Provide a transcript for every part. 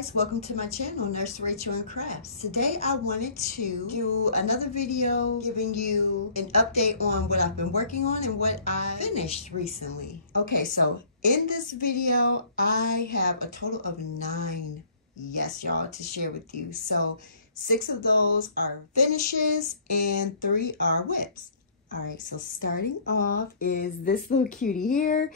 guys, welcome to my channel, Nurse Rachel and Crafts. Today I wanted to do another video giving you an update on what I've been working on and what I finished recently. Okay, so in this video I have a total of 9, yes y'all, to share with you. So 6 of those are finishes and 3 are whips. Alright, so starting off is this little cutie here.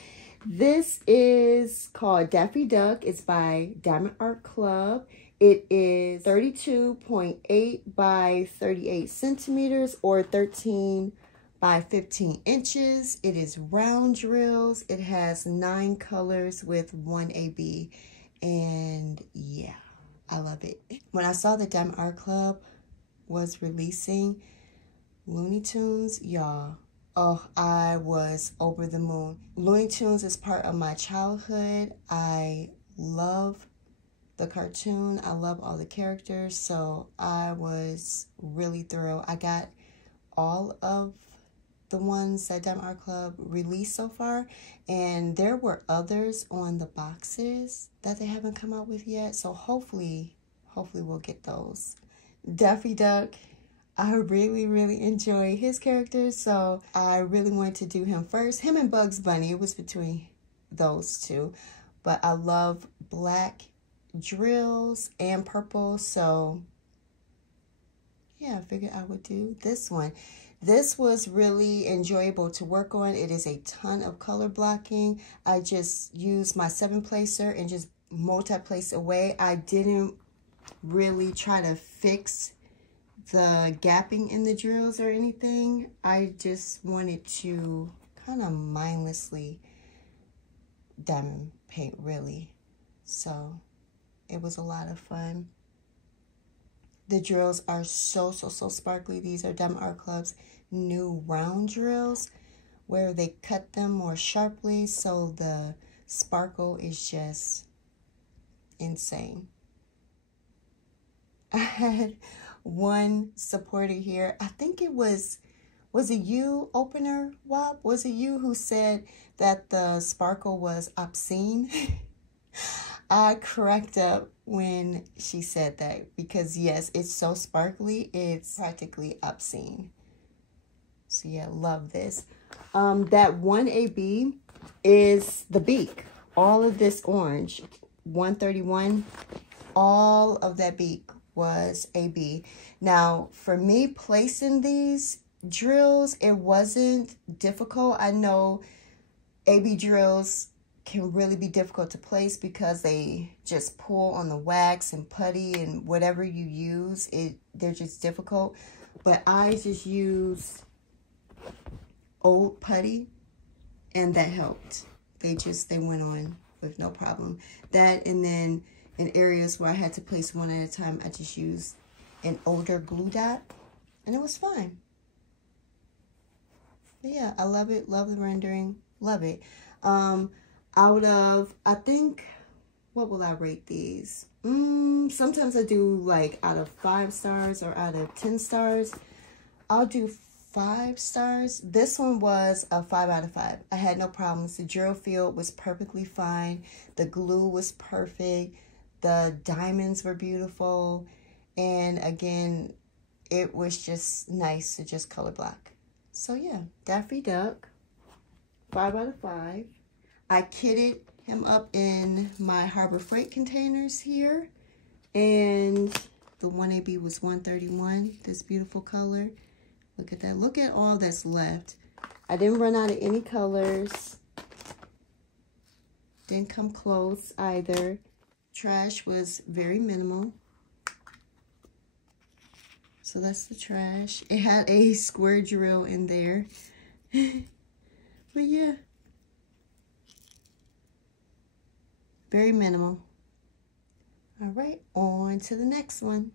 This is called Daffy Duck. It's by Diamond Art Club. It is 32.8 by 38 centimeters or 13 by 15 inches. It is round drills. It has 9 colors with 1 AB. And yeah, I love it. When I saw that Diamond Art Club was releasing Looney Tunes, y'all, oh, I was over the moon. Looney Tunes is part of my childhood. I love the cartoon. I love all the characters. So I was really thrilled. I got all of the ones that Diamond Art Club released so far. And there were others on the boxes that they haven't come out with yet. So hopefully we'll get those. Daffy Duck, I really enjoy his characters, so I really wanted to do him first. Him and Bugs Bunny, it was between those two. But I love black drills and purple, so yeah, I figured I would do this one. This was really enjoyable to work on. It is a ton of color blocking. I just used my 7-placer and just multi-place away. I didn't really try to fix the gapping in the drills or anything. I just wanted to kind of mindlessly diamond paint, really. So it was a lot of fun. The drills are so sparkly. These are Diamond Art Club's new round drills where they cut them more sharply, so the sparkle is just insane. I had one supporter here. I think it was it you, Opener Wop? Was it you who said that the sparkle was obscene? I cracked up when she said that because yes, it's so sparkly, it's practically obscene. So yeah, love this. That 1 AB is the beak. All of this orange, 131, all of that beak was AB. Now, for me placing these drills, it wasn't difficult. I know AB drills can really be difficult to place because they just pull on the wax and putty and whatever you use. They're just difficult. But I just used old putty and that helped. They went on with no problem. That, and then in areas where I had to place one at a time, I just used an older glue dot, and it was fine. But yeah, I love it. Love the rendering. Love it. Out of, I think, what will I rate these? Sometimes I do like out of 5 stars or out of 10 stars. I'll do 5 stars. This one was a 5 out of 5. I had no problems. The drill field was perfectly fine. The glue was perfect. The diamonds were beautiful. And again, it was just nice to just color block. So yeah, Daffy Duck, 5 out of 5. I kitted him up in my Harbor Freight containers here. And the 1 AB was 131, this beautiful color. Look at that. Look at all that's left. I didn't run out of any colors. Didn't come close either. Trash was very minimal. So that's the trash. It had a square drill in there. But yeah. Very minimal. All right, on to the next one.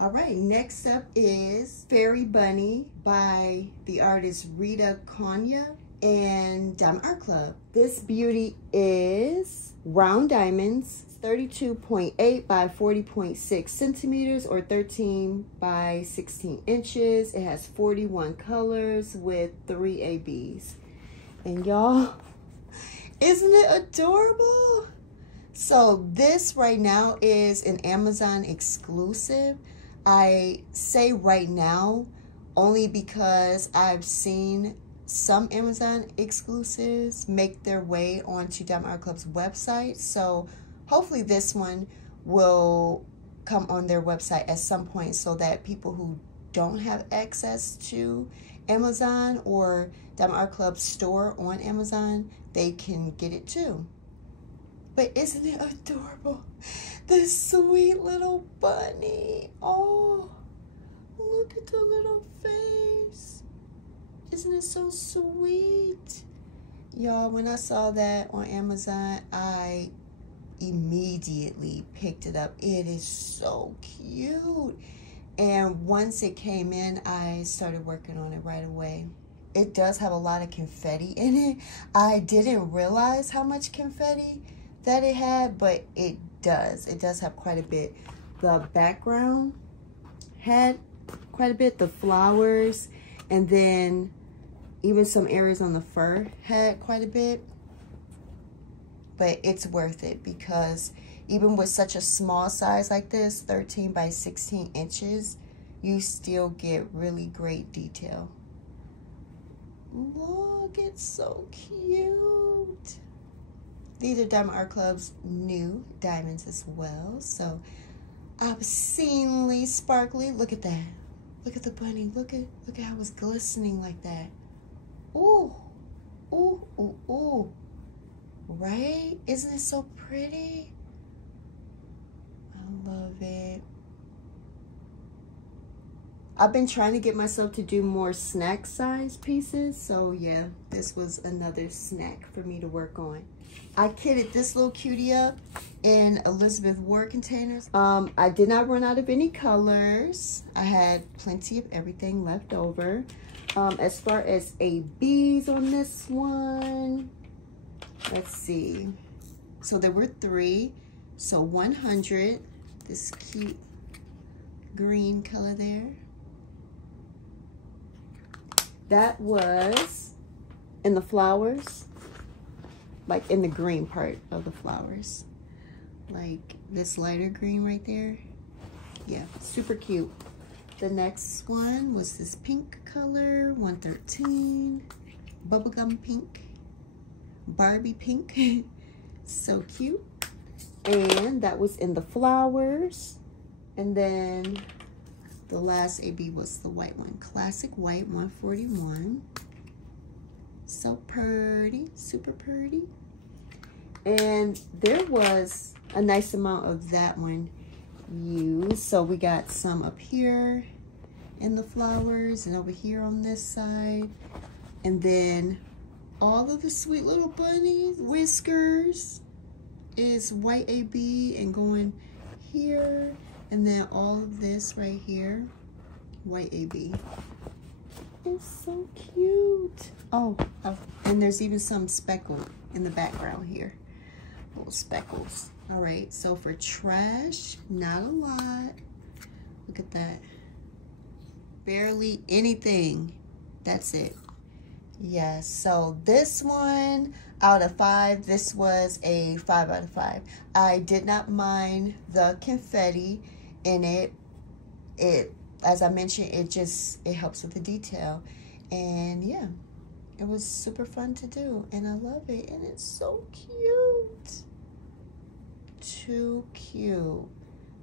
All right, next up is Fairy Bunny by the artist Rita Konya and Diamond Art Club. This beauty is round diamonds, 32.8 by 40.6 centimeters or 13 by 16 inches. It has 41 colors with 3 ABs. And y'all, isn't it adorable? So this right now is an Amazon exclusive. I say right now only because I've seen some Amazon exclusives make their way onto Diamond Art Club's website. So hopefully this one will come on their website at some point so that people who don't have access to Amazon or Diamond Art Club store on Amazon, they can get it too. But isn't it adorable? This sweet little bunny. Oh, look at the little face. Isn't it so sweet? Y'all, when I saw that on Amazon, I immediately picked it up. It is so cute. And once it came in, I started working on it right away. It does have a lot of confetti in it. I didn't realize how much confetti that it had, but it does. It does have quite a bit. The background had quite a bit. The flowers, and then even some areas on the fur had quite a bit. But it's worth it because even with such a small size like this, 13 by 16 inches, you still get really great detail. Look, it's so cute. These are Diamond Art Club's new diamonds as well. So obscenely sparkly. Look at that. Look at the bunny. Look at how it's glistening like that. Ooh. Ooh, ooh, ooh. Right? Isn't it so pretty? I love it. I've been trying to get myself to do more snack size pieces. So yeah, this was another snack for me to work on. I kitted this little cutie up in Elizabeth Ward containers. I did not run out of any colors. I had plenty of everything left over. As far as ABs on this one, let's see. So there were 3. So 100, this cute green color there. That was in the flowers, like in the green part of the flowers. Like this lighter green right there. Yeah, super cute. The next one was this pink color, 113, bubblegum pink, Barbie pink. So cute. And that was in the flowers. And then the last AB was the white one, classic white, 141. So pretty, super pretty. And there was a nice amount of that one used. So we got some up here in the flowers and over here on this side. And then all of the sweet little bunnies, whiskers is white AB and going here. And then all of this right here, white AB. It's so cute. Oh, and there's even some speckle in the background here. Little speckles. All right, so for trash, not a lot. Look at that. Barely anything. That's it. Yes, so this one out of 5, this was a 5 out of 5. I did not mind the confetti in it. As I mentioned, it helps with the detail. And yeah, it was super fun to do, and I love it, and it's so cute. Too cute.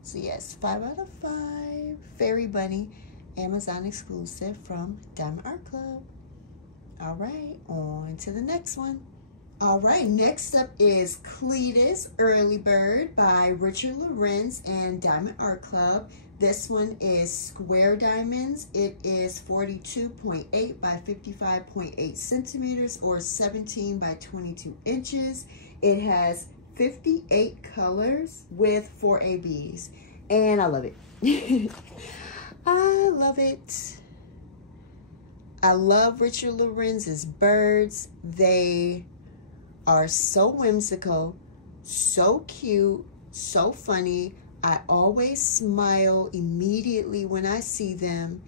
So yes, 5 out of 5. Fairy Bunny, Amazon exclusive from Diamond Art Club. All right, on to the next one. All right, next up is Cletus Early Bird by Richard Lorenz and Diamond Art Club. This one is square diamonds. It is 42.8 by 55.8 centimeters or 17 by 22 inches. It has 58 colors with 4 ABs, and I love it. I love it. I love Richard Lorenz's birds. They are so whimsical, so cute, so funny. I always smile immediately when I see them,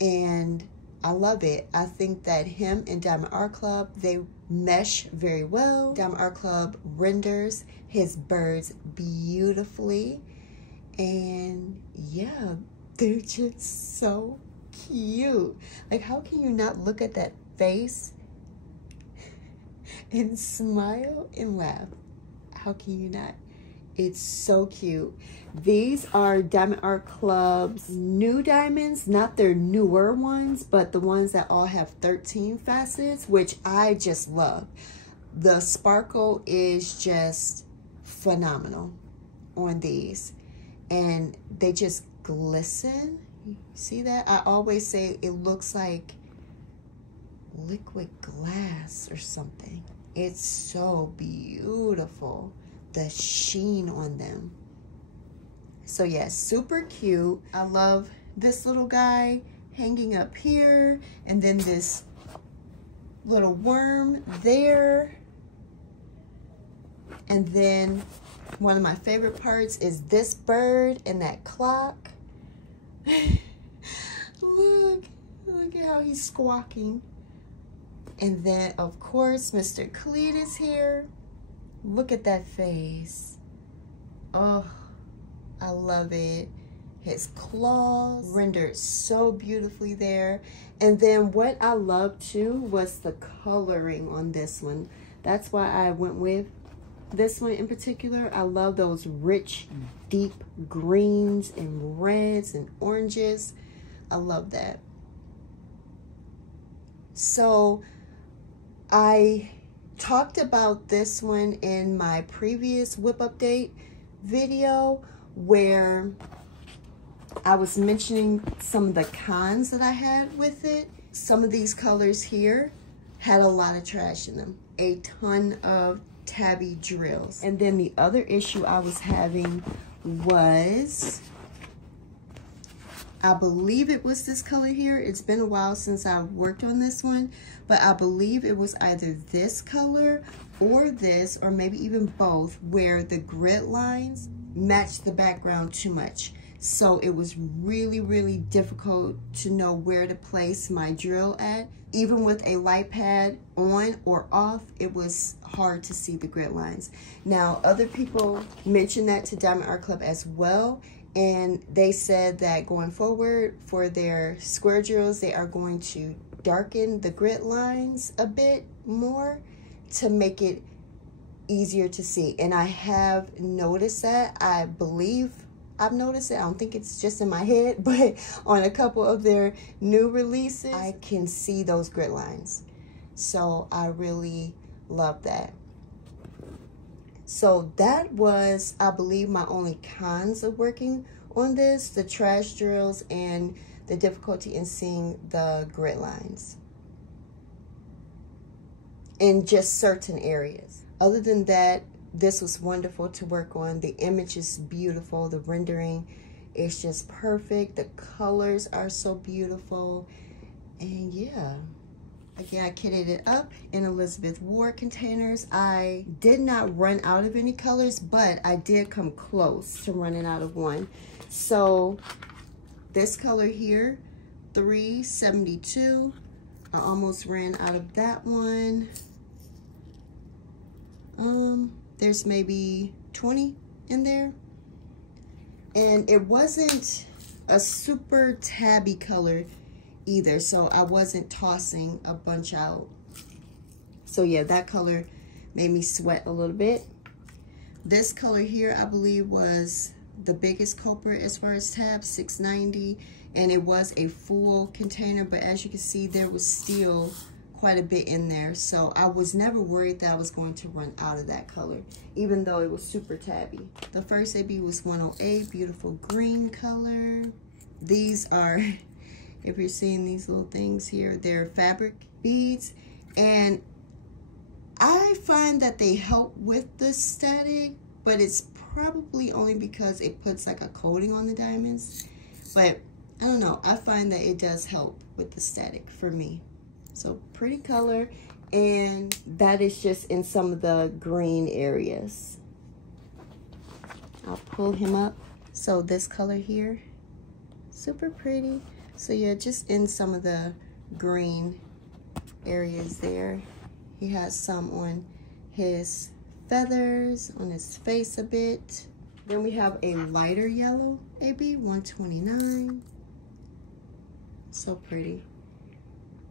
and I love it. I think that him and Diamond Art Club, they mesh very well. Diamond Art Club renders his birds beautifully. And yeah, they're just so cute. Like, how can you not look at that face and smile and laugh? How can you not? It's so cute. These are Diamond Art Club's new diamonds, not their newer ones, but the ones that all have 13 facets, which I just love. The sparkle is just phenomenal on these, and they just glisten. See that? I always say it looks like liquid glass or something. It's so beautiful. The sheen on them. So yeah, super cute. I love this little guy hanging up here, and then this little worm there. And then one of my favorite parts is this bird and that clock. Look at how he's squawking. And then of course Mr. Cletus here. Look at that face. Oh, I love it. His claws rendered so beautifully there. And then what I loved too was the coloring on this one. That's why I went with this one in particular. I love those rich, deep greens and reds and oranges. I love that. So I talked about this one in my previous whip update video, where I was mentioning some of the cons that I had with it. Some of these colors here had a lot of trash in them, a ton of tabby drills. And then the other issue I was having was, I believe it was this color here. It's been a while since I worked on this one, but I believe it was either this color or this, or maybe even both, where the grid lines matched the background too much. So it was really, really difficult to know where to place my drill at. Even with a light pad on or off, it was hard to see the grid lines. Now, other people mentioned that to Diamond Art Club as well, and they said that going forward for their square drills, they are going to darken the grid lines a bit more to make it easier to see. And I have noticed that. I believe I've noticed it. I don't think it's just in my head, but on a couple of their new releases, I can see those grid lines. So I really love that. So that was, I believe, my only cons of working on this, the trash drills and the difficulty in seeing the grid lines in just certain areas. Other than that, this was wonderful to work on. The image is beautiful. The rendering is just perfect. The colors are so beautiful. And yeah, again, I kitted it up in Elizabeth Ward containers. I did not run out of any colors, but I did come close to running out of one. So this color here, 372. I almost ran out of that one. There's maybe 20 in there. And it wasn't a super tabby color either, so I wasn't tossing a bunch out. So yeah, that color made me sweat a little bit. This color here, I believe, was the biggest culprit as far as tabs, 690, and it was a full container, but as you can see, there was still quite a bit in there. So I was never worried that I was going to run out of that color, even though it was super tabby. The first AB was 108, beautiful green color. These are, if you're seeing these little things here, they're fabric beads, and I find that they help with the static, but it's probably only because it puts like a coating on the diamonds. But I don't know, I find that it does help with the static for me. So pretty color, and that is just in some of the green areas. I'll pull him up. So this color here, super pretty. So yeah, just in some of the green areas there. He has some on his feathers, on his face a bit. Then we have a lighter yellow AB, 129. So pretty.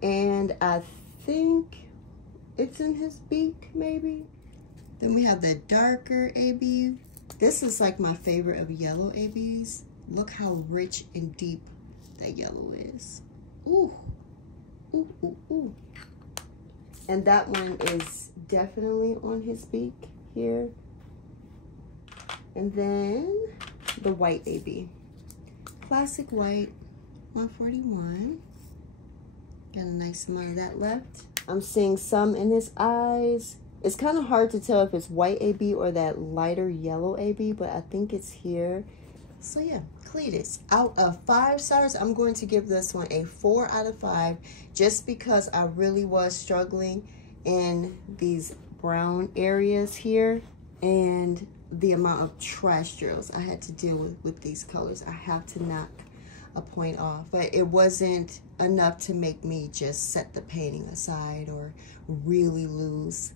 And I think it's in his beak, maybe. Then we have the darker AB. This is like my favorite of yellow ABs. Look how rich and deep that yellow is. Ooh, ooh, ooh, ooh. And that one is definitely on his beak here. And then the white AB. Classic white, 141. Got a nice amount of that left. I'm seeing some in his eyes. It's kind of hard to tell if it's white AB or that lighter yellow AB, but I think it's here. So yeah, Cletus. Out of 5 stars, I'm going to give this one a 4 out of 5, just because I really was struggling in these brown areas here, and the amount of trash drills I had to deal with these colors. I have to knock a point off, but it wasn't enough to make me just set the painting aside or really lose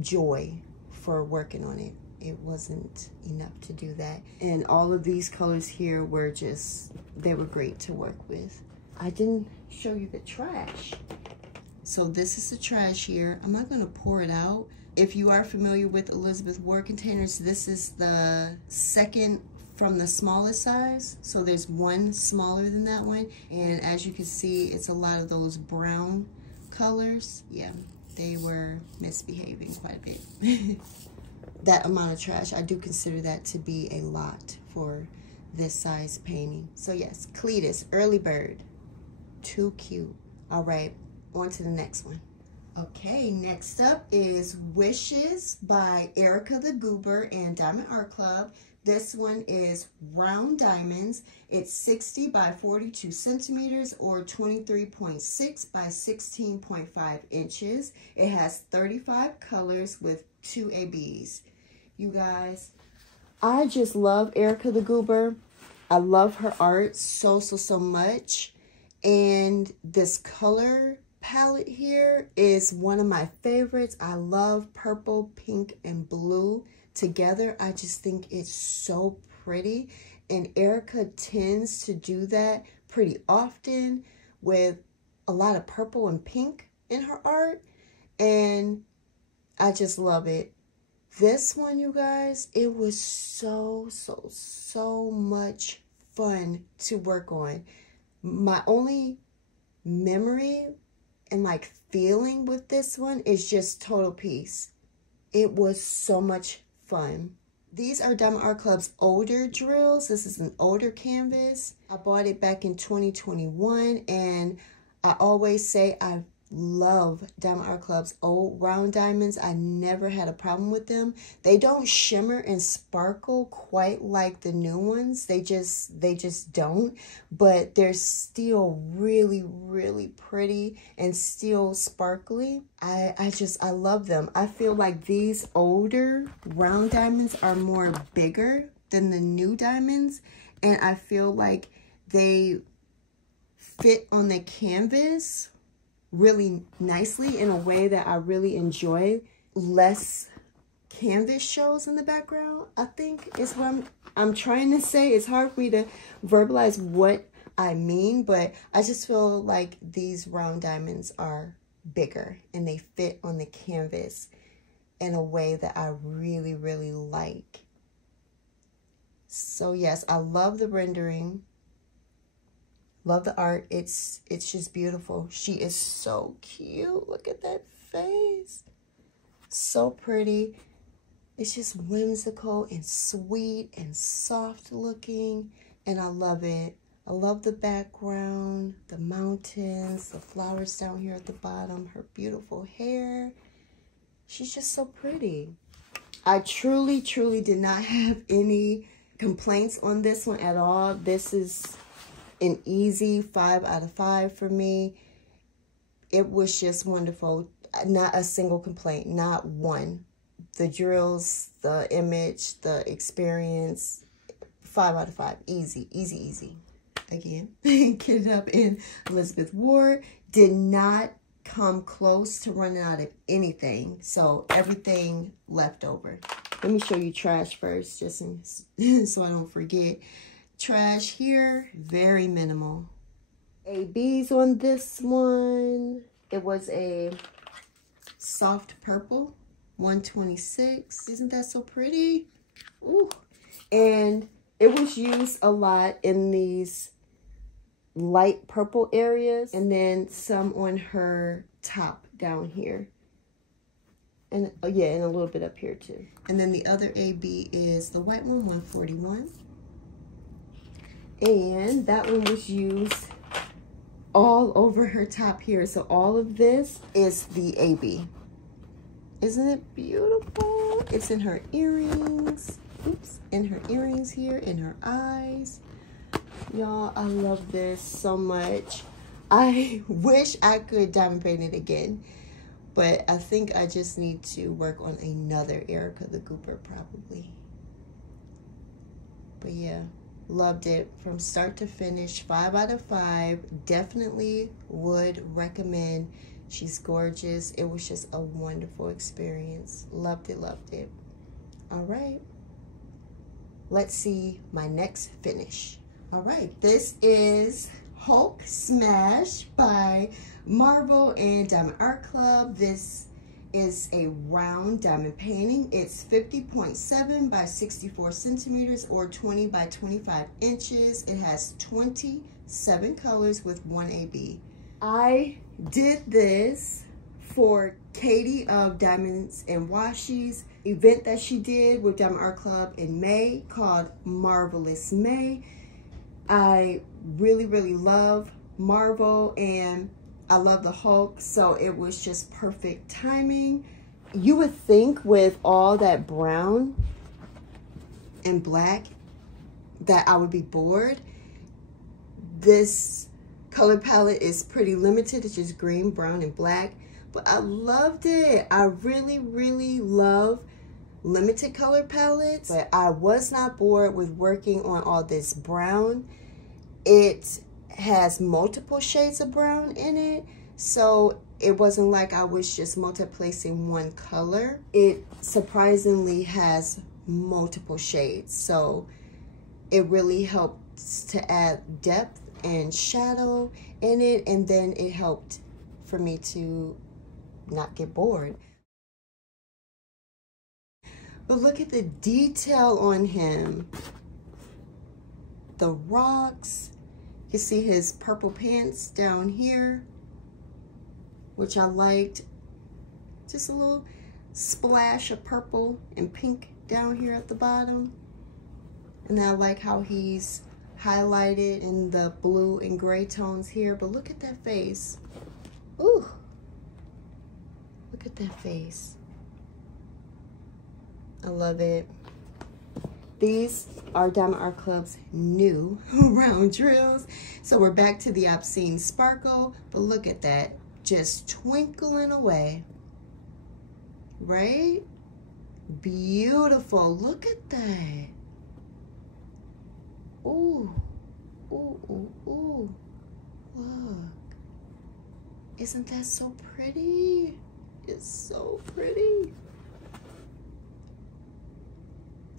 joy for working on it. It wasn't enough to do that. And all of these colors here were just, they were great to work with. I didn't show you the trash. So this is the trash here. I'm not gonna pour it out. If you are familiar with Elizabeth Ward containers, this is the second from the smallest size. So there's one smaller than that one. And as you can see, it's a lot of those brown colors. Yeah, they were misbehaving quite a bit. That amount of trash, I do consider that to be a lot for this size painting. So yes, Cletus, Early Bird, too cute. All right, on to the next one. Okay, next up is Wishes by Erica the Goober and Diamond Art Club. This one is round diamonds. It's 60 by 42 centimeters or 23.6 by 16.5 inches. It has 35 colors with 2 ABs. You guys, I just love Erica the Goober. I love her art so much. And this color palette here is one of my favorites. I love purple, pink, and blue together. I just think it's so pretty. And Erica tends to do that pretty often with a lot of purple and pink in her art. And I just love it. This one, you guys, it was so much fun to work on. My only memory and like feeling with this one is just total peace. It was so much fun. These are Diamond Art Club's older drills. This is an older canvas. I bought it back in 2021, and I always say I love Diamond Art Club's old round diamonds. I never had a problem with them. They don't shimmer and sparkle quite like the new ones. They just don't, but they're still really pretty and still sparkly. I love them. I feel like these older round diamonds are more bigger than the new diamonds, and I feel like they fit on the canvas really nicely in a way that I really enjoy. Less canvas shows in the background, I think is what I'm trying to say. It's hard for me to verbalize what I mean, but I just feel like these round diamonds are bigger and they fit on the canvas in a way that I really like. So yes, I love the rendering. Love the art. It's just beautiful. She is so cute. Look at that face. So pretty. It's just whimsical and sweet and soft looking. And I love it. I love the background, the mountains, the flowers down here at the bottom, her beautiful hair. She's just so pretty. I truly did not have any complaints on this one at all. This is an easy 5 out of 5 for me. It was just wonderful. Not a single complaint, not one. The drills, the image, the experience, 5 out of 5. Easy. again, get it up in Elizabeth Ward. Did not come close to running out of anything. So everything left over. Let me show you trash first, just so I don't forget. Trash here, very minimal. ABs on this one. It was a soft purple, 126. Isn't that so pretty? Ooh. And it was used a lot in these light purple areas, and then some on her top down here. And yeah, and a little bit up here too. And then the other AB is the white one, 141. And that one was used all over her top here. So all of this is the AB. Isn't it beautiful? It's in her earrings. Oops, in her earrings here, in her eyes. Y'all, I love this so much. I wish I could diamond paint it again, but I think I just need to work on another Erica the Gooper probably. But yeah, loved it from start to finish. 5 out of 5. Definitely would recommend. She's gorgeous. It was just a wonderful experience. Loved it, loved it. All right, let's see my next finish. All right, this is Hulk Smash by Marvel and Diamond Art Club. This is a round diamond painting. It's 50.7 by 64 centimeters or 20 by 25 inches. It has 27 colors with 1 AB. I did this for Katie of Diamonds and Washi's event that she did with Diamond Art Club in May called Marvelous May. I really, really love Marvel and I love the Hulk, so it was just perfect timing. You would think with all that brown and black that I would be bored. This color palette is pretty limited. It's just green, brown, and black, but I loved it. I really, really love limited color palettes, but I was not bored with working on all this brown. It has multiple shades of brown in it, so it wasn't like I was just multi-placing one color. It surprisingly has multiple shades, so it really helped to add depth and shadow in it, and then it helped for me to not get bored. But look at the detail on him. The rocks. You see his purple pants down here, which I liked. Just a little splash of purple and pink down here at the bottom. And then I like how he's highlighted in the blue and gray tones here. But look at that face. Ooh. Look at that face. I love it. These are Diamond Art Club's new round drills. So we're back to the Obscene Sparkle, but look at that, just twinkling away, right? Beautiful, look at that. Ooh, ooh, ooh, ooh, look. Isn't that so pretty? It's so pretty.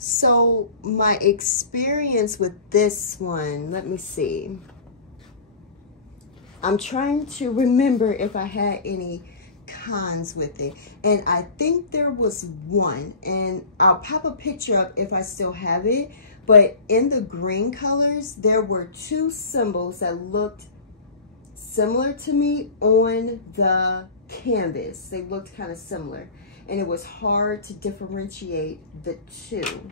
So my experience with this one, let me see. I'm trying to remember if I had any cons with it. And I think there was one, and I'll pop a picture up if I still have it. But in the green colors, there were 2 symbols that looked similar to me on the canvas. They looked kind of similar. And it was hard to differentiate the 2.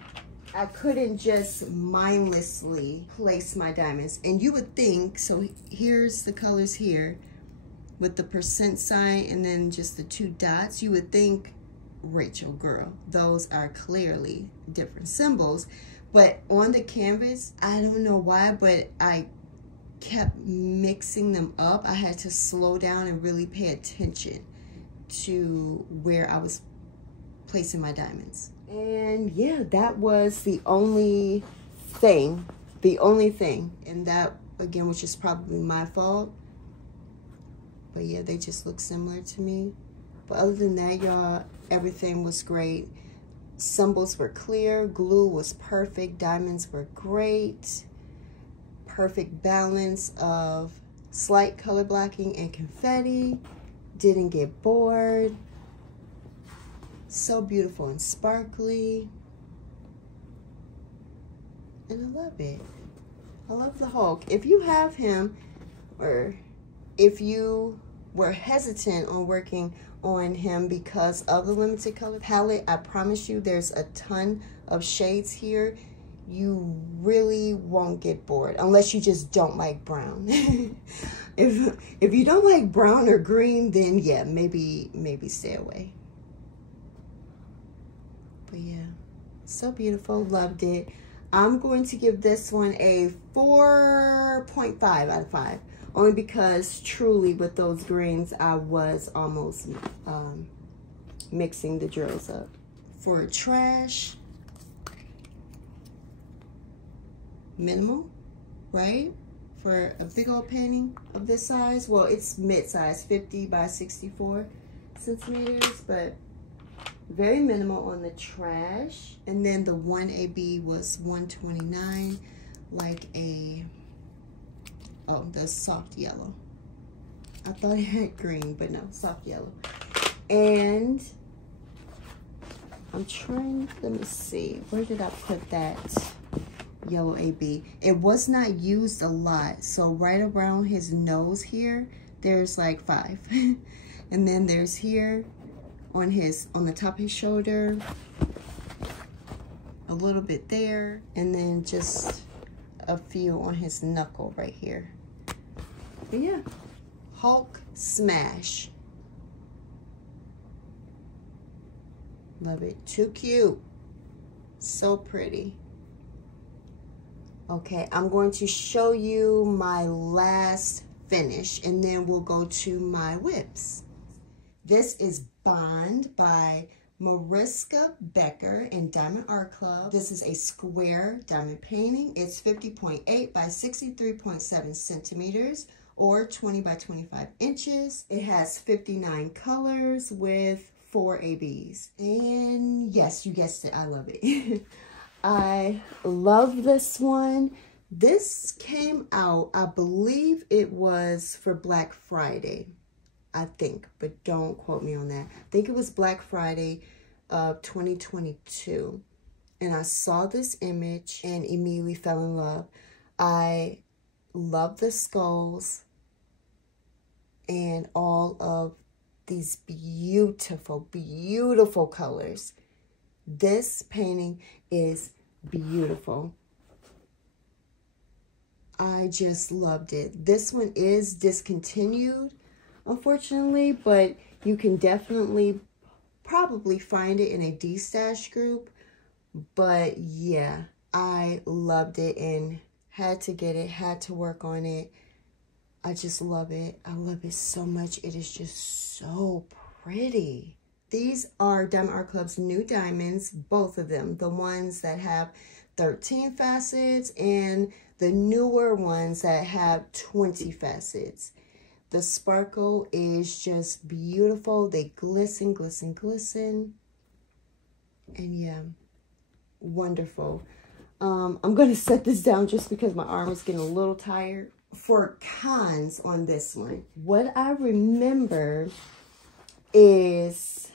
I couldn't just mindlessly place my diamonds. And you would think, so here's the colors here with the percent sign and then just the 2 dots. You would think, Rachel, girl, those are clearly different symbols. But on the canvas, I don't know why, but I kept mixing them up. I had to slow down and really pay attention to where I was placing my diamonds. And yeah, that was the only thing, and that again, which is probably my fault. But yeah, they just look similar to me. But other than that, y'all, everything was great. Symbols were clear, glue was perfect, diamonds were great. Perfect balance of slight color blocking and confetti. Didn't get bored. So beautiful and sparkly. And I love it. I love the Hulk. If you have him, or if you were hesitant on working on him because of the limited color palette, I promise you there's a ton of shades here. You really won't get bored unless you just don't like brown. If you don't like brown or green, then yeah, maybe stay away. But yeah, so beautiful, loved it. I'm going to give this one a 4.5 out of 5. Only because truly with those greens, I was almost mixing the drills up. For trash, minimal, right? For a big old painting of this size. Well, it's mid-size, 50 by 64 centimeters, but very minimal on the trash. And then the 1AB was 129, like a, oh, the soft yellow. I thought it had green, but no, soft yellow. And I'm trying, let me see, where did I put that yellow AB? It was not used a lot. So right around his nose here, there's like 5. And then there's here on the top of his shoulder, a little bit there, and then just a few on his knuckle right here. But yeah, Hulk smash. Love it. Too cute. So pretty. Okay, I'm going to show you my last finish, and then we'll go to my whips. This is Bond by Mariska Becker and Diamond Art Club. This is a square diamond painting. It's 50.8 by 63.7 centimeters or 20 by 25 inches. It has 59 colors with 4 ABs. And yes, you guessed it, I love it. I love this one. This came out, I believe it was for Black Friday, I think, but don't quote me on that. I think it was Black Friday of 2022. And I saw this image and immediately fell in love. I love the skulls and all of these beautiful, beautiful colors. This painting is beautiful. I just loved it. This one is discontinued, unfortunately, but you can definitely probably find it in a D-Stash group. But yeah, I loved it and had to get it, had to work on it. I just love it. I love it so much. It is just so pretty. These are Diamond Art Club's new diamonds, both of them. The ones that have 13 facets and the newer ones that have 20 facets. The sparkle is just beautiful. They glisten, glisten, glisten. And yeah, wonderful. I'm going to set this down just because my arm is getting a little tired. For cons on this one, what I remember is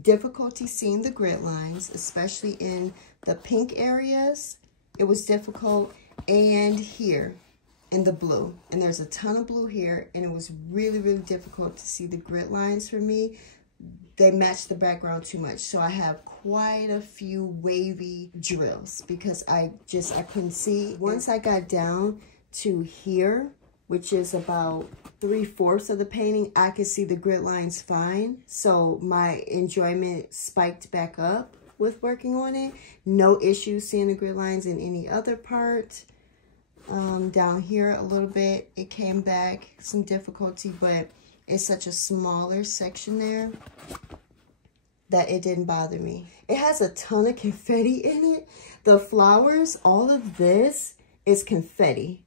difficulty seeing the grid lines, especially in the pink areas. It was difficult, and here in the blue, and there's a ton of blue here, and it was really, really difficult to see the grid lines for me. They match the background too much, so I have quite a few wavy drills because I couldn't see. Once I got down to here, which is about 3/4 of the painting, I could see the grid lines fine. So my enjoyment spiked back up with working on it. No issues seeing the grid lines in any other part. Down here a little bit, it came back, some difficulty, but it's such a smaller section there that it didn't bother me. It has a ton of confetti in it. The flowers, all of this is confetti.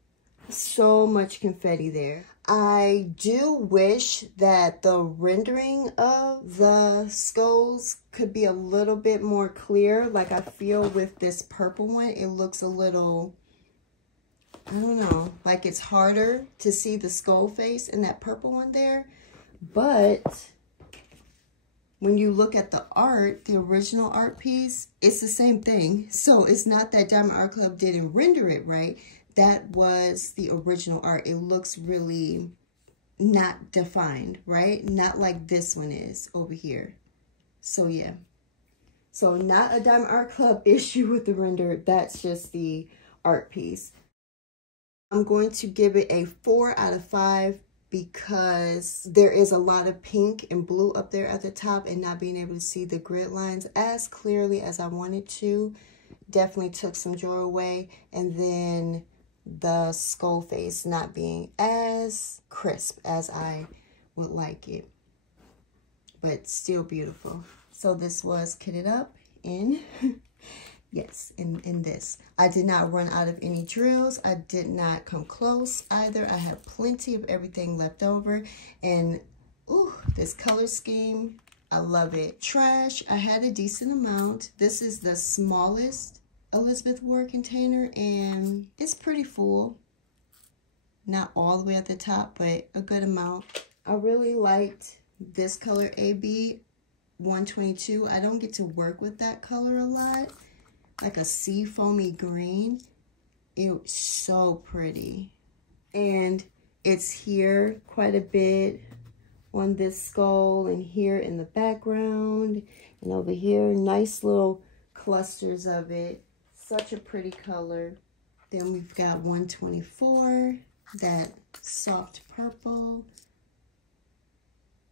So much confetti there. I do wish that the rendering of the skulls could be a little bit more clear. Like I feel with this purple one, it looks a little, I don't know, like it's harder to see the skull face in that purple one there. But when you look at the art, the original art piece, it's the same thing. So it's not that Diamond Art Club didn't render it right. That was the original art. It looks really not defined, right? Not like this one is over here. So yeah. So not a Diamond Art Club issue with the render. That's just the art piece. I'm going to give it a 4 out of 5 because there is a lot of pink and blue up there at the top, and not being able to see the grid lines as clearly as I wanted to definitely took some joy away. And then the skull face not being as crisp as I would like it, but still beautiful. So this was kitted up in yes, in this. I did not run out of any drills. I did not come close either. I have plenty of everything left over. And ooh, this color scheme, I love it. Trash, I had a decent amount. This is the smallest Elizabeth Ward container, and it's pretty full. Not all the way at the top, but a good amount. I really liked this color AB 122. I don't get to work with that color a lot. Like a sea foamy green. It was so pretty. And it's here quite a bit on this skull, and here in the background, and over here, nice little clusters of it. Such a pretty color. Then we've got 124, that soft purple,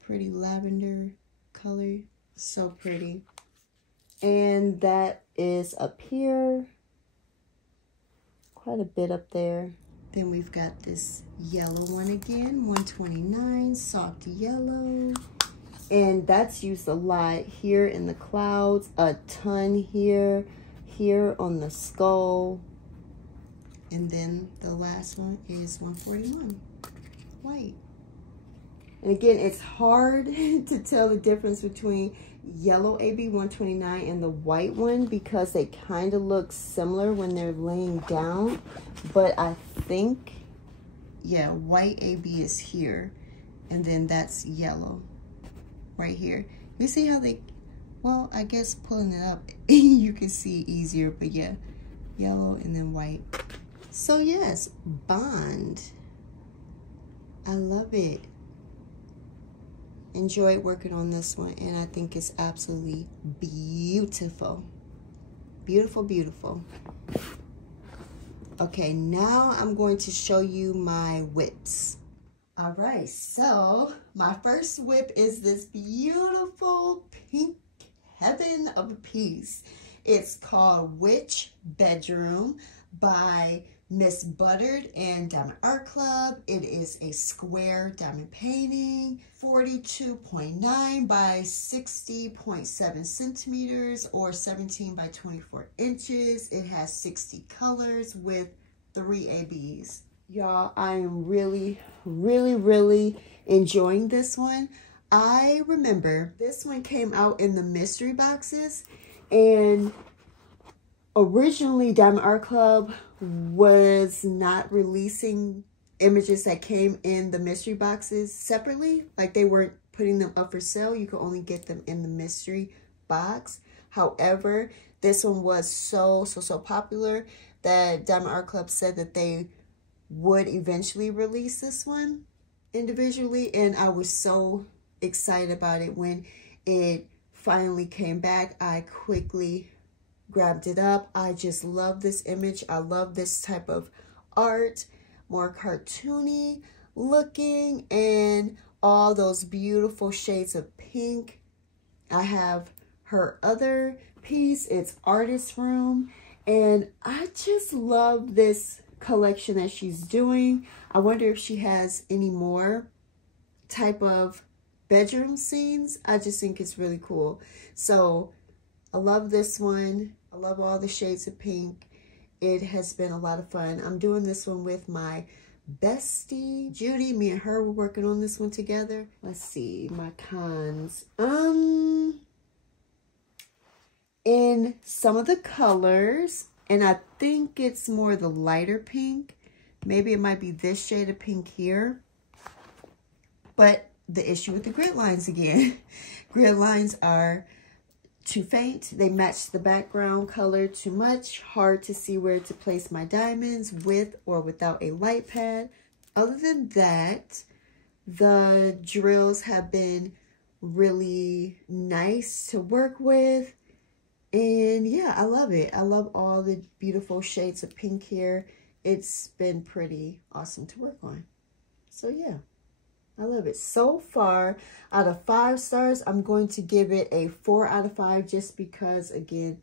pretty lavender color, so pretty. And that is up here, quite a bit up there. Then we've got this yellow one again, 129, soft yellow. And that's used a lot here in the clouds, a ton here on the skull. And then the last one is 141, white. And again, it's hard to tell the difference between yellow AB 129 and the white one because they kind of look similar when they're laying down. But I think, yeah, white AB is here. And then that's yellow right here. You see how they, well, I guess pulling it up, you can see easier. But yeah, yellow and then white. So yes, Bond. I love it. Enjoyed working on this one, and I think it's absolutely beautiful. Beautiful, beautiful. Okay, now I'm going to show you my whips. All right, so my first whip is this beautiful pink heaven of a piece. It's called Witch Bedroom by Miss Buttered and Diamond Art Club. It is a square diamond painting, 42.9 by 60.7 centimeters or 17 by 24 inches. It has 60 colors with 3 ABs. Y'all, I am really enjoying this one. I remember this one came out in the mystery boxes, and originally Diamond Art Club was not releasing images that came in the mystery boxes separately. Like, they weren't putting them up for sale. You could only get them in the mystery box. However, this one was so popular that Diamond Art Club said that they would eventually release this one individually, and I was so excited about it. When it finally came back, I quickly grabbed it up. I just love this image. I love this type of art, more cartoony looking, and all those beautiful shades of pink. I have her other piece, it's Artist Room, and I just love this collection that she's doing. I wonder if she has any more type of bedroom scenes. I just think it's really cool. So I love this one. I love all the shades of pink. It has been a lot of fun. I'm doing this one with my bestie, Judy. Me and her were working on this one together. Let's see, my cons. In some of the colors, and I think it's more the lighter pink. Maybe it might be this shade of pink here. But the issue with the grid lines again. Grid lines are too faint. They match the background color too much. Hard to see where to place my diamonds with or without a light pad. Other than that, the drills have been really nice to work with. And yeah, I love it. I love all the beautiful shades of pink here. It's been pretty awesome to work on. So yeah, I love it. So far, out of 5 stars, I'm going to give it a 4 out of 5 just because, again,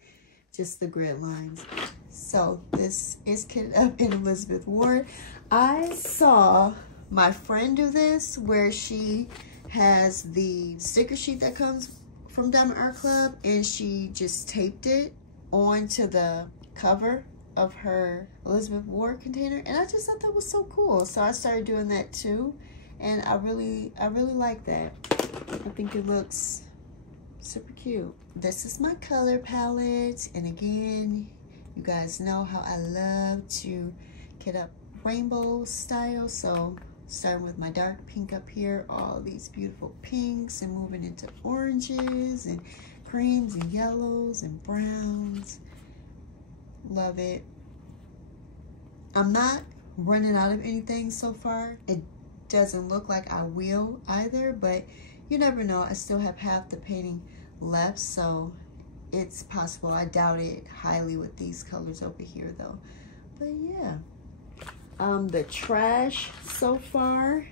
just the grid lines. So this is Kitted Up in Elizabeth Ward. I saw my friend do this where she has the sticker sheet that comes from Diamond Art Club, and she just taped it onto the cover of her Elizabeth Ward container, and I just thought that was so cool. So I started doing that too, and I really like that. I think it looks super cute. This is my color palette, and again, you guys know how I love to get up rainbow style. So starting with my dark pink up here, all these beautiful pinks, and moving into oranges and creams and yellows and browns. Love it. I'm not running out of anything so far. It doesn't look like I will either, but you never know. I still have half the painting left, so it's possible. I doubt it highly with these colors over here though. But yeah. The trash so far,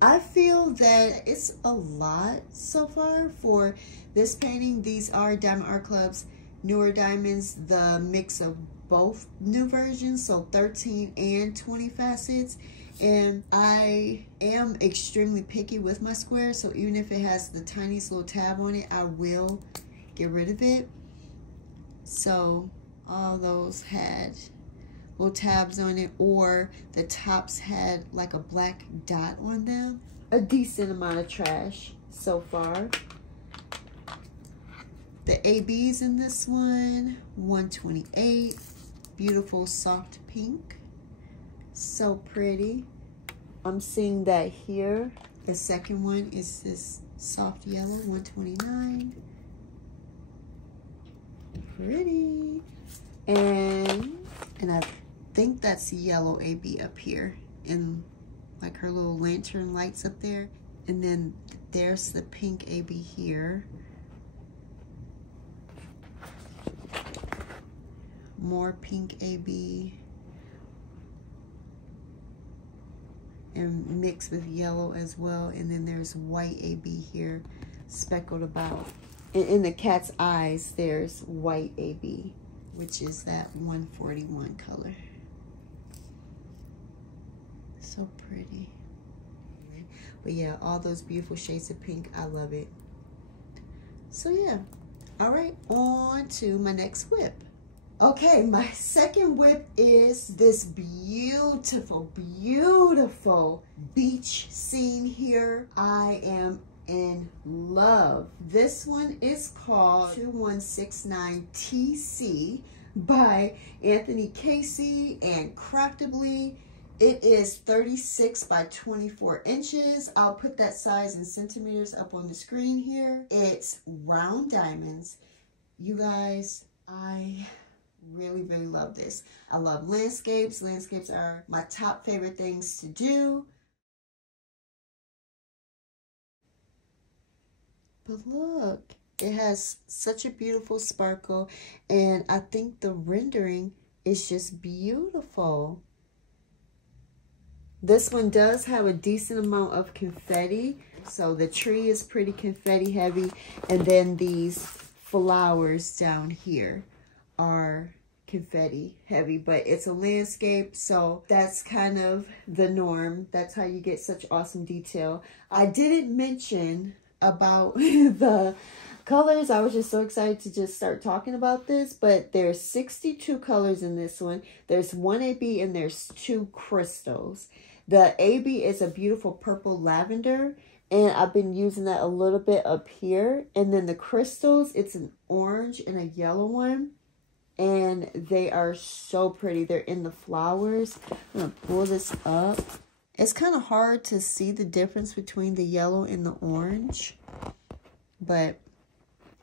I feel that it's a lot so far for this painting. These are Diamond Art Club's newer diamonds, the mix of both new versions, so 13 and 20 facets. And I am extremely picky with my square, so even if it has the tiniest little tab on it, I will get rid of it. So all those had little tabs on it, or the tops had like a black dot on them. A decent amount of trash so far. The ABs in this one, 128. Beautiful soft pink. So pretty. I'm seeing that here. The second one is this soft yellow, 129. Pretty. And I think that's yellow AB up here, and like her little lantern lights up there. And then there's the pink AB here. More pink AB. And mixed with yellow as well. And then there's white AB here, speckled about. And in the cat's eyes, there's white AB, which is that 141 color. So pretty. But yeah, all those beautiful shades of pink, I love it. So yeah, all right, on to my next whip. Okay, my second whip is this beautiful, beautiful beach scene here. I am in love. This one is called 2169 TC by Anthony Casey and Craftably. It is 36 by 24 inches. I'll put that size in centimeters up on the screen here. It's round diamonds. You guys, I really love this. I love landscapes. Landscapes are my top favorite things to do. But look, it has such a beautiful sparkle, and I think the rendering is just beautiful. This one does have a decent amount of confetti, so the tree is pretty confetti heavy, and then these flowers down here are confetti heavy, but it's a landscape, so that's kind of the norm. That's how you get such awesome detail. I didn't mention about the colors, I was just so excited to just start talking about this, but there's 62 colors in this one. There's 1 AB and there's 2 crystals. The AB is a beautiful purple lavender, and I've been using that a little bit up here. And then the crystals, it's an orange and a yellow one, and they are so pretty. They're in the flowers. I'm gonna pull this up. It's kind of hard to see the difference between the yellow and the orange, but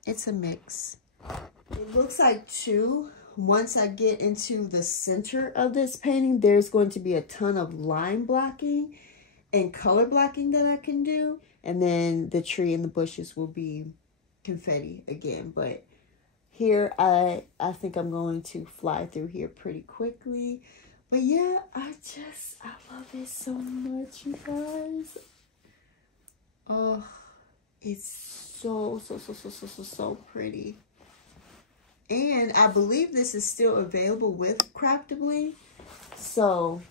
it's a mix. It looks like too, once I get into the center of this painting, there's going to be a ton of line blocking and color blocking that I can do. And then the tree and the bushes will be confetti again. But here, I think I'm going to fly through here pretty quickly. But yeah, I love it so much, you guys. Oh, it's so pretty. And I believe this is still available with Craftibly. So,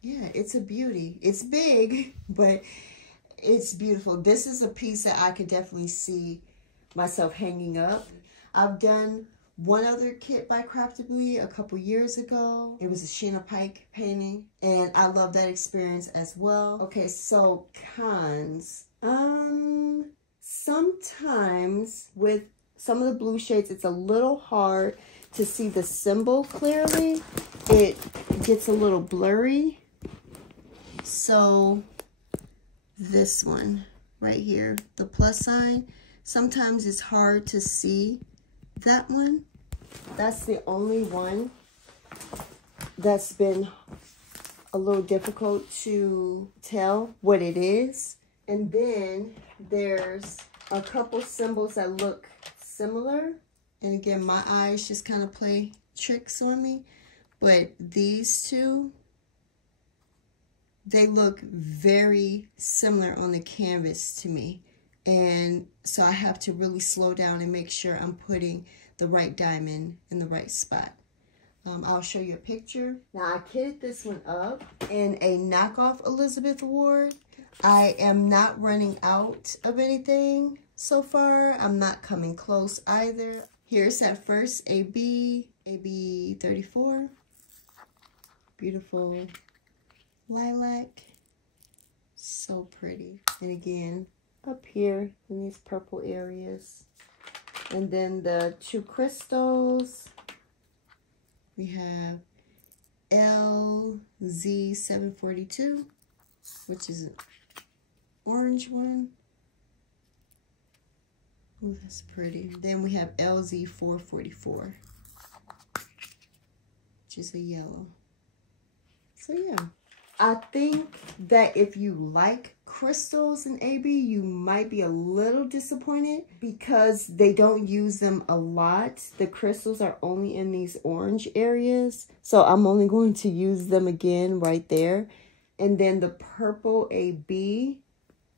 yeah, it's a beauty. It's big, but it's beautiful. This is a piece that I could definitely see myself hanging up. I've done one other kit by Craftibly a couple years ago. It was a Sheena Pike painting, and I love that experience as well. Okay, so cons. Sometimes with some of the blue shades, it's a little hard to see the symbol clearly. It gets a little blurry. So this one right here, the plus sign, sometimes it's hard to see that one. That's the only one that's been a little difficult to tell what it is. And then there's a couple symbols that look similar. And again, my eyes just kind of play tricks on me. But these two, they look very similar on the canvas to me. And so I have to really slow down and make sure I'm putting the right diamond in the right spot. I'll show you a picture. Now, I kitted this one up in a knockoff Elizabeth Ward. I am not running out of anything so far. I'm not coming close either. Here's that first AB 34. Beautiful lilac. So pretty. And again, up here in these purple areas. And then the 2 crystals. We have LZ742, which is an orange one. Oh, that's pretty. Then we have LZ444, which is a yellow. So yeah, I think that if you like crystals in AB, you might be a little disappointed because they don't use them a lot. The crystals are only in these orange areas, so I'm only going to use them again right there. And then the purple AB,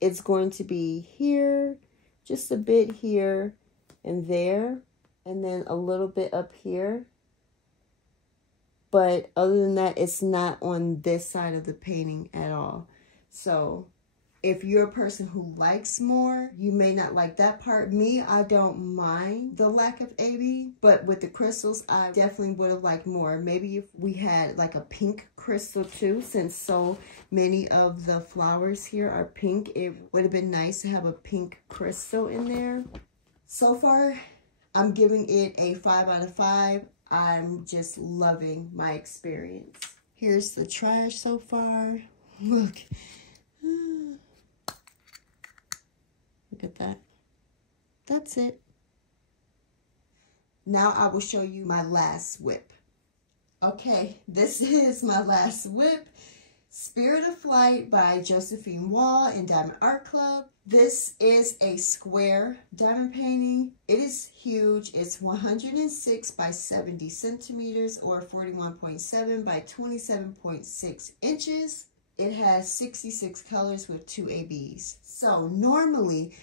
it's going to be here, just a bit here and there, and then a little bit up here. But other than that, it's not on this side of the painting at all. So if you're a person who likes more, you may not like that part. Me, I don't mind the lack of AB, but with the crystals, I definitely would have liked more. Maybe if we had like a pink crystal too, since so many of the flowers here are pink, it would have been nice to have a pink crystal in there. So far, I'm giving it a 5 out of 5. I'm just loving my experience. Here's the trash so far. Look. Look at that. That's it. Now I will show you my last whip. Okay, this is my last whip. Spirit of Flight by Josephine Wall and Diamond Art Club. This is a square diamond painting. It is huge. It's 106 by 70 centimeters or 41.7 by 27.6 inches. It has 66 colors with 2 ABs. So normally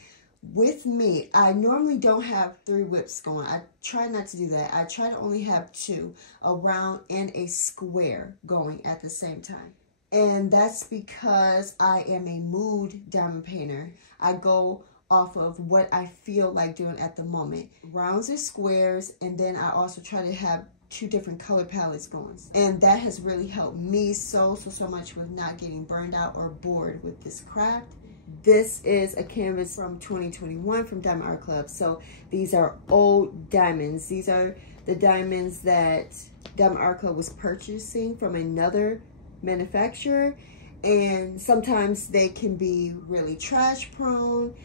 with me, I normally don't have 3 whips going. I try not to do that. I try to only have 2, a round and a square going at the same time. And that's because I am a mood diamond painter. I go off of what I feel like doing at the moment. Rounds and squares, and then I also try to have 2 different color palettes going. And that has really helped me so much with not getting burned out or bored with this craft. This is a canvas from 2021 from Diamond Art Club. So these are old diamonds. These are the diamonds that Diamond Art Club was purchasing from another manufacturer. And sometimes they can be really trash prone,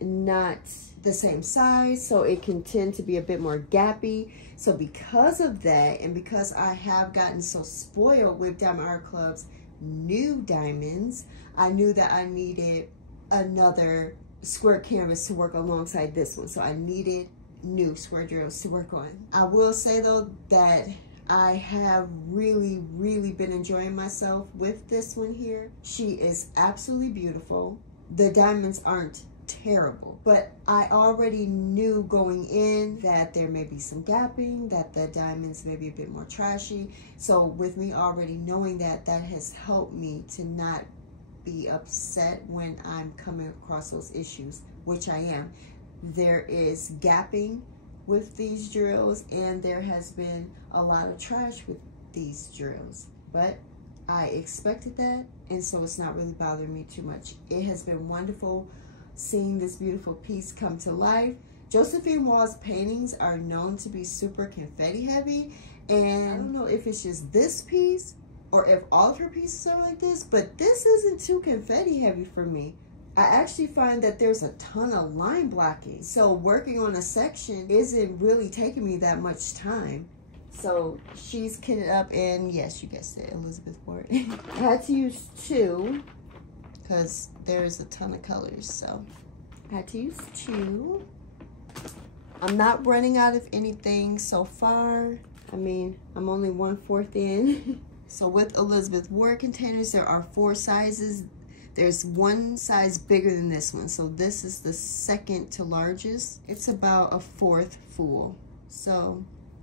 not the same size, so it can tend to be a bit more gappy. So because of that, and because I have gotten so spoiled with Diamond Art Club's new diamonds, I knew that I needed another square canvas to work alongside this one. So I needed new square drills to work on. I will say though that I have really been enjoying myself with this one here. She is absolutely beautiful. The diamonds aren't terrible, but I already knew going in that there may be some gapping, that the diamonds may be a bit more trashy. So with me already knowing that, that has helped me to not be upset when I'm coming across those issues, which I am. There is gapping with these drills, and there has been a lot of trash with these drills, but I expected that, and so it's not really bothering me too much. It has been wonderful seeing this beautiful piece come to life. Josephine Wall's paintings are known to be super confetti heavy, and I don't know if it's just this piece or if all of her pieces are like this, but this isn't too confetti heavy for me. I actually find that there's a ton of line blocking, so working on a section isn't really taking me that much time. So she's kitted up, and yes, you guessed it, Elizabeth Ward. I had to use 2 because there's a ton of colors, so I had to use 2. I'm not running out of anything so far. I mean, I'm only 1/4 in. So with Elizabeth Ward containers, there are 4 sizes. There's one size bigger than this one. So this is the second to largest. It's about a 4th full. So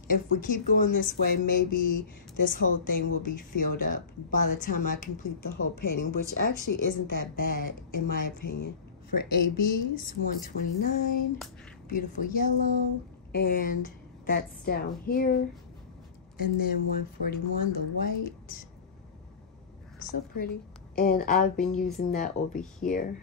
if we keep going this way, maybe this whole thing will be filled up by the time I complete the whole painting, which actually isn't that bad in my opinion. For ABs, 129, beautiful yellow, and that's down here. And then 141, the white, so pretty. And I've been using that over here.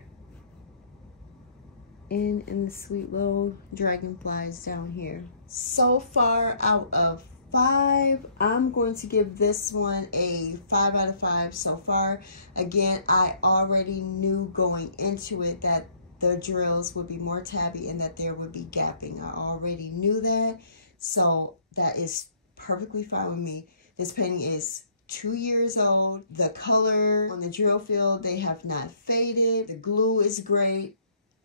And in the sweet little dragonflies down here. So far out of 5, I'm going to give this one a 5 out of 5 so far. Again, I already knew going into it that the drills would be more tabby and that there would be gapping. I already knew that, so that is perfectly fine with me. This painting is 2 years old. The color on the drill field, they have not faded. The glue is great.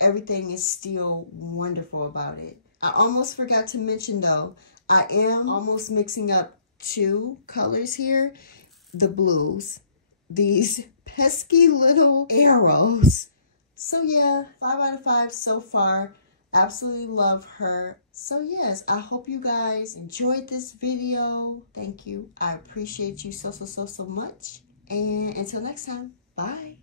Everything is still wonderful about it. I almost forgot to mention though, I am almost mixing up 2 colors here. The blues, these pesky little arrows. So yeah, 5 out of 5 so far. Absolutely love her. So yes, I hope you guys enjoyed this video. Thank you. I appreciate you so much. And until next time, bye.